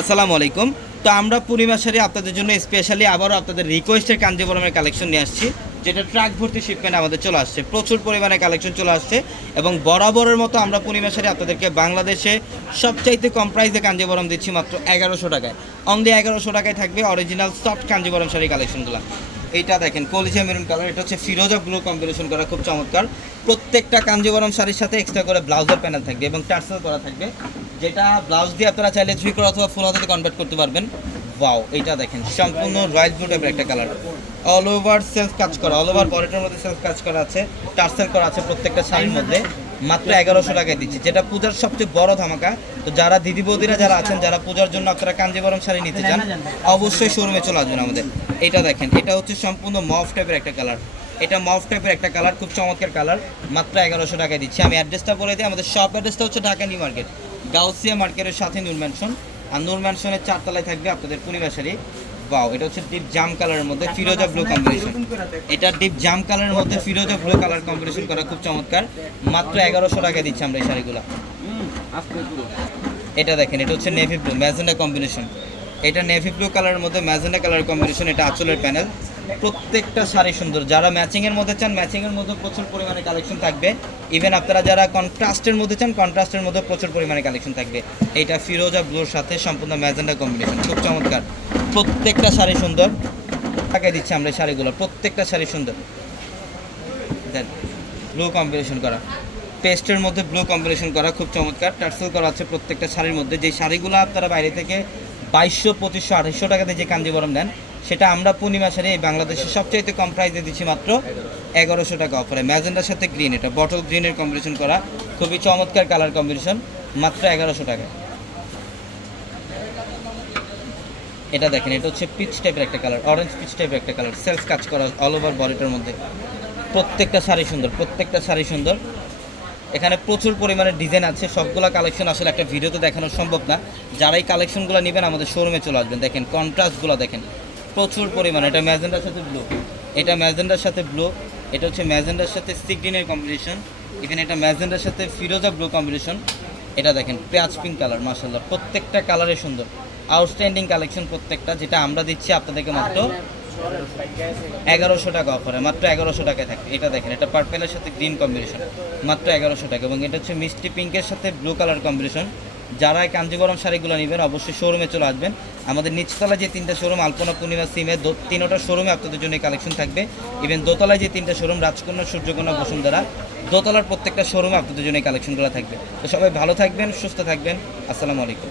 আসসালামু আলাইকুম। তো আমরা পূর্ণিমা শাড়ি আপনাদের জন্য স্পেশালি আবারও আপনাদের রিকোয়েস্টের কাঞ্জিবরমের কালেকশন নিয়ে আসছি, যেটা ট্রাক ভর্তি শিপমেন্ট আমাদের চলে আসছে। প্রচুর পরিমাণে কালেকশন চলে আসছে এবং বরাবরের মতো আমরা পূর্ণিমা শাড়ি আপনাদেরকে বাংলাদেশে সবচাইতে কম প্রাইসে কাঞ্জিবরম দিচ্ছি মাত্র 1100 টাকায়। অনলি 1100 টাকায় থাকবে অরিজিনাল সফট কাঞ্জিবরম শাড়ি কালেকশনগুলো। এইটা দেখেন কলিজা মেরুন কালার, এটা হচ্ছে ফিরোজা ব্লু কম্বিনেশন করা, খুব চমৎকার। প্রত্যেকটা কাঞ্জিবরম শাড়ির সাথে এক্সট্রা করে ব্লাউজের প্যানেল থাকবে এবং টার্সেল করা থাকবে, যেটা ব্লাউজ দিয়ে আপনারা চাইলে 3 অথবা ফুল হাতে কনভার্ট করতে পারবেন। ওয়াও, এইটা দেখেন সম্পূর্ণ রয়্যাল ব্লু টাইপের একটা কালার, অল ওভার সেলফ কাজ করা, অল ওভার বডিটার মধ্যে সেলফ কাজ করা আছে, টার্সেল করা আছে প্রত্যেকটা শাড়ির মধ্যে। মাত্র 1100 টাকায় দিচ্ছি, যেটা পূজার সবচেয়ে বড় ধামাকা। তো যারা দিদি বৌদিরা যারা আছেন, যারা পূজার জন্য আপনারা কাঞ্জিবরম শাড়ি নিতে চান, অবশ্যই শোরুমে চলে আসবেন আমাদের। এটা দেখেন, এটা হচ্ছে সম্পূর্ণ মফ টাইপের একটা কালার, এটা মফ টাইপের একটা কালার, খুব চমৎকার কালার। মাত্র 1100 টাকায় দিচ্ছি। আমি অ্যাড্রেসটা বলে দিই, আমাদের শপ অ্যাড্রেসটা হচ্ছে ঢাকা নিউ মার্কেট, গাউসিয়া মার্কেটের সাথে নূর ম্যানশন, আর নূর ম্যানশনের 4 তলায় থাকবে আপনাদের পূর্ণিমা শাড়ি। ওয়াও, এটা হচ্ছে ডিপ জাম কালারের মধ্যে ফিরোজা ব্লু কম্বিনেশন, এটা ডিপ জাম কালারের মধ্যে ফিরোজা ব্লু কালার কম্বিনেশন করা, খুব চমৎকার। মাত্র 1100 টাকায় দিচ্ছি আমরা এই শাড়িগুলো। এটা দেখেন, এটা হচ্ছে নেভি ব্লু ম্যাজেন্ডা কম্বিনেশন, এটা নেভি ব্লু কালারের মধ্যে ম্যাজেন্ডা কালার কম্বিনেশন, এটা আঁচলের প্যানেল। প্রত্যেকটা শাড়ি সুন্দর, যারা ম্যাচিংয়ের মধ্যে চান ম্যাচিংয়ের মধ্যে প্রচুর পরিমাণে কালেকশন থাকবে। ইভেন আপনারা যারা কন্ট্রাস্টের মধ্যে চান কন্ট্রাস্টের মধ্যে প্রচুর পরিমাণে কালেকশন থাকবে। এইটা ফিরোজা ব্লুর সাথে সম্পূর্ণ ম্যাজেন্ডা কম্বিনেশন, খুব চমৎকার। প্রত্যেকটা শাড়ি সুন্দর, টাকায় দিচ্ছি আমরা এই শাড়িগুলো, প্রত্যেকটা শাড়ি সুন্দর। দেন ব্লু কম্বিনেশন করা, পেস্টের মধ্যে ব্লু কম্বিনেশন করা, খুব চমৎকার। টার্সেল করা আছে প্রত্যেকটা শাড়ির মধ্যে। যে শাড়িগুলো আপনারা বাইরে থেকে 2200, 2500, 2800 টাকাতে যে কাঞ্জিবরম নেন, সেটা আমরা পূর্ণিমা শাড়ি এই বাংলাদেশের সবচাইতে কম প্রাইসে দিচ্ছি মাত্র 1100 টাকা অফারে। ম্যাজেন্ডার সাথে গ্রিন, এটা বটল গ্রিনের কম্বিনেশন করা, খুবই চমৎকার কালার কম্বিনেশন, মাত্র 1100 টাকা। এটা দেখেন, এটা হচ্ছে পিচ টাইপের একটা কালার, অরেঞ্জ পিচ টাইপের একটা কালার, সেলফ কাজ করা অল ওভার বডিটার মধ্যে। প্রত্যেকটা শাড়ি সুন্দর, প্রত্যেকটা শাড়ি সুন্দর। এখানে প্রচুর পরিমাণে ডিজাইন আছে, সবগুলো কালেকশন আসলে একটা ভিডিওতে দেখানো সম্ভব না। যারা এই কালেকশনগুলো নেবেন আমাদের শোরুমে চলে আসবেন। দেখেন কন্ট্রাস্টগুলো দেখেন, প্রচুর পরিমাণে। এটা ম্যাজেন্ডার সাথে ব্লু, এটা ম্যাজেন্ডার সাথে ব্লু, এটা হচ্ছে ম্যাজেন্ডার সাথে সি গ্রিনের কম্বিনেশন, এখানে এটা ম্যাজেন্ডার সাথে ফিরোজা ব্লু কম্বিনেশন। এটা দেখেন পেঁয়াজ পিঙ্ক কালার, মাশাআল্লাহ প্রত্যেকটা কালারে সুন্দর, আউটস্ট্যান্ডিং কালেকশন প্রত্যেকটা, যেটা আমরা দিচ্ছি আপনাদেরকে মাত্র 1100 টাকা অফারে, মাত্র 1100 টাকায় থাকে। এটা দেখেন, এটা পার্পেলের সাথে গ্রিন কম্বিনেশন, মাত্র 1100 টাকা। এবং এটা হচ্ছে মিষ্টি পিঙ্কের সাথে ব্লু কালার কম্বিনেশন। যারা এই কাঞ্জিবরম শাড়িগুলো নেবেন অবশ্যই শোরুমে চলে আসবেন। আমাদের নিচতলায় যে 3টা শোরুম, আলপনা, পূর্ণিমা, সিমে, 3টা শোরুমে আপনাদের জন্য কালেকশন থাকবে। ইভেন দোতলায় যে 3টা শোরুম, রাজকন্যা, সূর্যকন্যা, বসুন্ধরা, দোতলার প্রত্যেকটা শোরুমে আপনাদের জন্য কালেকশনগুলো থাকবে। তো সবাই ভালো থাকবেন, সুস্থ থাকবেন। আসসালামু আলাইকুম।